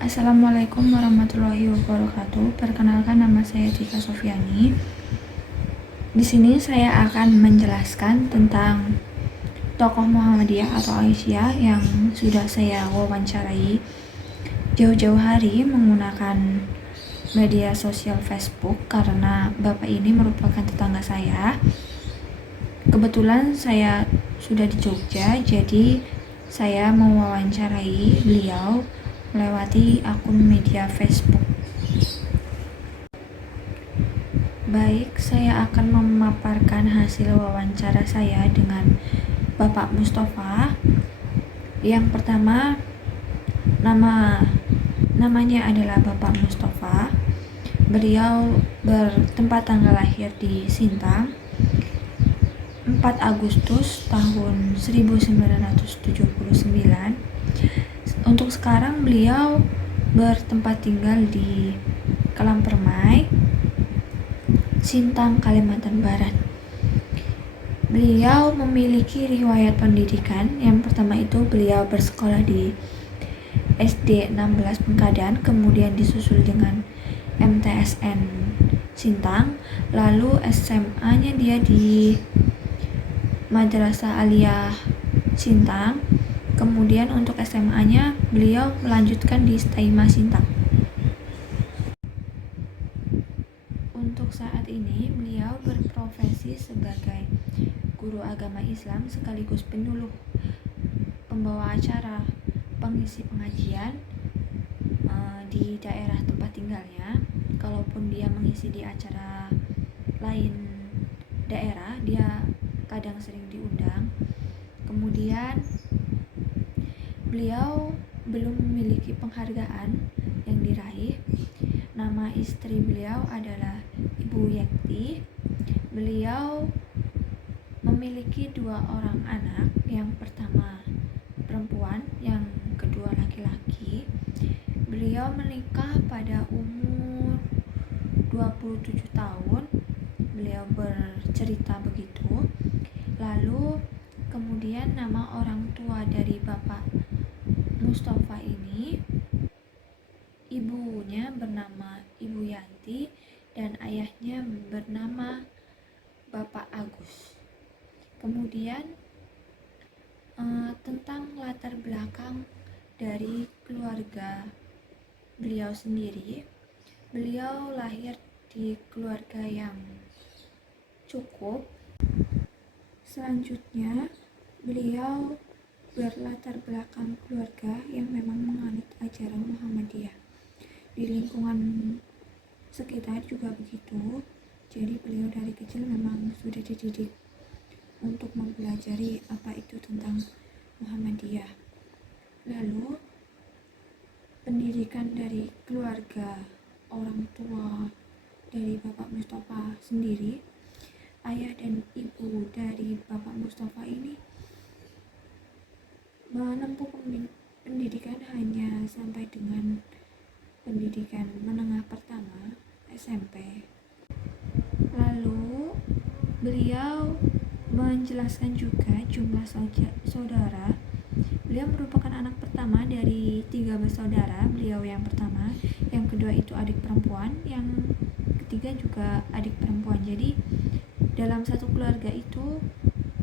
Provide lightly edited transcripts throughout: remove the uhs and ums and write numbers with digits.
Assalamualaikum warahmatullahi wabarakatuh. Perkenalkan, nama saya Tika Sofiani. Di sini saya akan menjelaskan tentang tokoh Muhammadiyah atau Aisyah yang sudah saya wawancarai jauh-jauh hari menggunakan media sosial Facebook karena Bapak ini merupakan tetangga saya. Kebetulan saya sudah di Jogja, jadi saya mewawancarai beliau melewati akun media Facebook. Baik, saya akan memaparkan hasil wawancara saya dengan Bapak Mustafa. Yang pertama, namanya adalah Bapak Mustafa. Beliau bertempat tanggal lahir di Sintang, 4 Agustus tahun 1979. Untuk sekarang beliau bertempat tinggal di Kalampermai, Sintang, Kalimantan Barat. Beliau memiliki riwayat pendidikan. Yang pertama itu beliau bersekolah di SD 16 Pengkadan, kemudian disusul dengan MTSN Sintang, lalu SMA-nya dia di Madrasah Aliyah Sintang. Kemudian untuk SMA-nya beliau melanjutkan di Staima Sintang. Untuk saat ini beliau berprofesi sebagai guru agama Islam sekaligus penyuluh, pembawa acara, pengisi pengajian di daerah tempat tinggalnya. Kalaupun dia mengisi di acara lain daerah, dia kadang sering diundang. Kemudian beliau belum memiliki penghargaan yang diraih. Nama istri beliau adalah Ibu Yekti. Beliau memiliki 2 orang anak, yang pertama perempuan, yang kedua laki-laki. Beliau menikah pada umur 27 tahun. Beliau bercerita begitu. Lalu kemudian nama orang tua dari Bapak Mustafa ini, ibunya bernama Ibu Yanti dan ayahnya bernama Bapak Agus. Kemudian tentang latar belakang dari keluarga beliau sendiri, beliau lahir di keluarga yang cukup. Selanjutnya beliau berlatar belakang keluarga yang memang menganut ajaran Muhammadiyah. Di lingkungan sekitar juga begitu. Jadi beliau dari kecil memang sudah dididik untuk mempelajari apa itu tentang Muhammadiyah. Lalu pendidikan dari keluarga orang tua dari Bapak Mustafa sendiri, ayah dan ibu dari Bapak Mustafa ini menempuh pendidikan hanya sampai dengan pendidikan menengah pertama SMP. Lalu beliau menjelaskan juga jumlah saudara. Beliau merupakan anak pertama dari 3 bersaudara. Beliau yang pertama, yang kedua itu adik perempuan, yang ketiga juga adik perempuan. Jadi dalam satu keluarga itu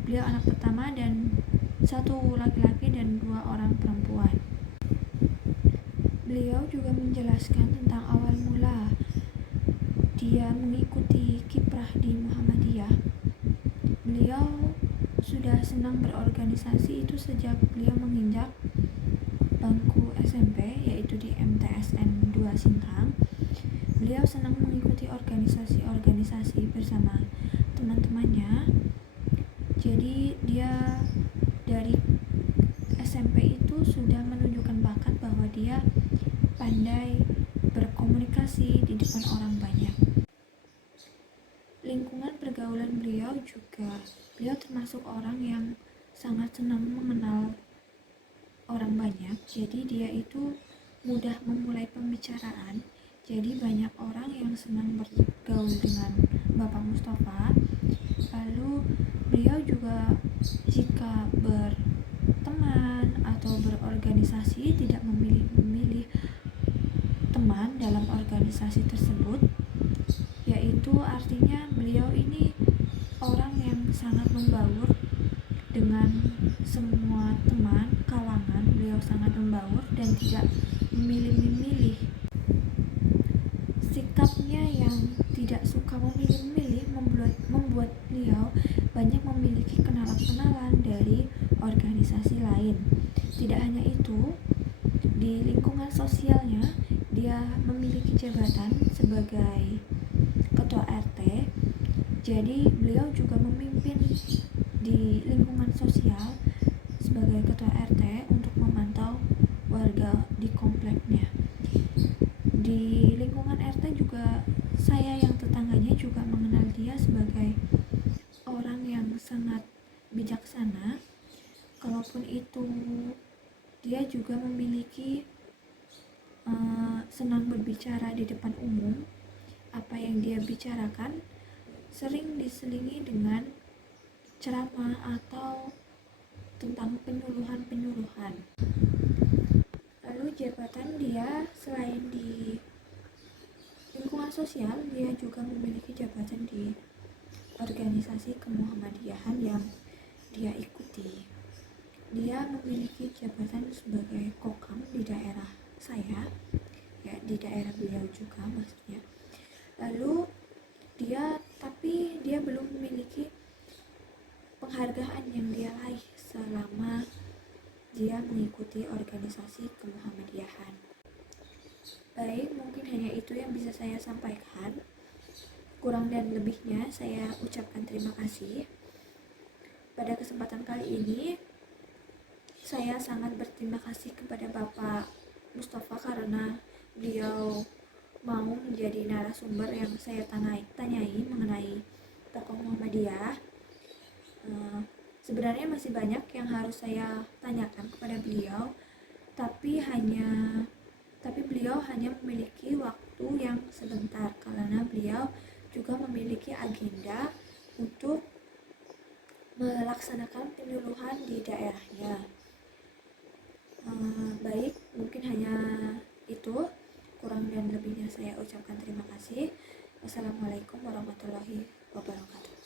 beliau anak pertama dan 1 laki-laki dan 2 orang perempuan. Beliau juga menjelaskan tentang awal mula dia mengikuti kiprah di Muhammadiyah. Beliau sudah senang berorganisasi itu sejak beliau menginjak bangku SMP, yaitu di MTSN 2 Sintang. Beliau senang mengikuti organisasi-organisasi bersama teman-temannya. Jadi dia dari SMP itu sudah menunjukkan bakat bahwa dia pandai berkomunikasi di depan orang banyak. Lingkungan pergaulan beliau juga, beliau termasuk orang yang sangat senang mengenal orang banyak. Jadi dia itu mudah memulai pembicaraan. Jadi banyak orang yang senang bergaul dengan Bapak Mustafa. Lalu beliau juga jika berteman atau berorganisasi tidak memilih organisasi tersebut, yaitu artinya beliau ini orang yang sangat membaur dengan semua teman, kalangan. Beliau sangat membaur dan tidak memilih-milih. Sikapnya yang tidak suka memilih-milih membuat beliau banyak memiliki kenalan-kenalan dari organisasi lain. Tidak hanya itu, di lingkungan sosialnya dia memiliki jabatan sebagai ketua RT. Jadi beliau juga memimpin di lingkungan sosial sebagai ketua RT untuk memantau warga di kompleknya. Di lingkungan RT juga saya yang tetangganya juga mengenal dia sebagai orang yang sangat bijaksana. Kalaupun itu dia juga memiliki senang berbicara di depan umum. Apa yang dia bicarakan sering diselingi dengan ceramah atau tentang penyuluhan-penyuluhan. Lalu jabatan dia selain di lingkungan sosial, dia juga memiliki jabatan di organisasi kemuhammadiyahan yang dia ikuti. Dia memiliki jabatan sebagai kokam di daerah saya, ya di daerah beliau juga maksudnya. Lalu dia belum memiliki penghargaan yang dia raih selama dia mengikuti organisasi kemuhammadiyahan. Baik, mungkin hanya itu yang bisa saya sampaikan. Kurang dan lebihnya saya ucapkan terima kasih. Pada kesempatan kali ini saya sangat berterima kasih kepada Bapak Mustafa karena beliau mau menjadi narasumber yang saya tanyai mengenai tokoh Muhammadiyah. Sebenarnya masih banyak yang harus saya tanyakan kepada beliau, tapi beliau hanya memiliki waktu yang sebentar karena beliau juga memiliki agenda untuk melaksanakan penyuluhan di daerahnya. Baik, mungkin hanya itu. Kurang dan lebihnya saya ucapkan terima kasih. Wassalamualaikum warahmatullahi wabarakatuh.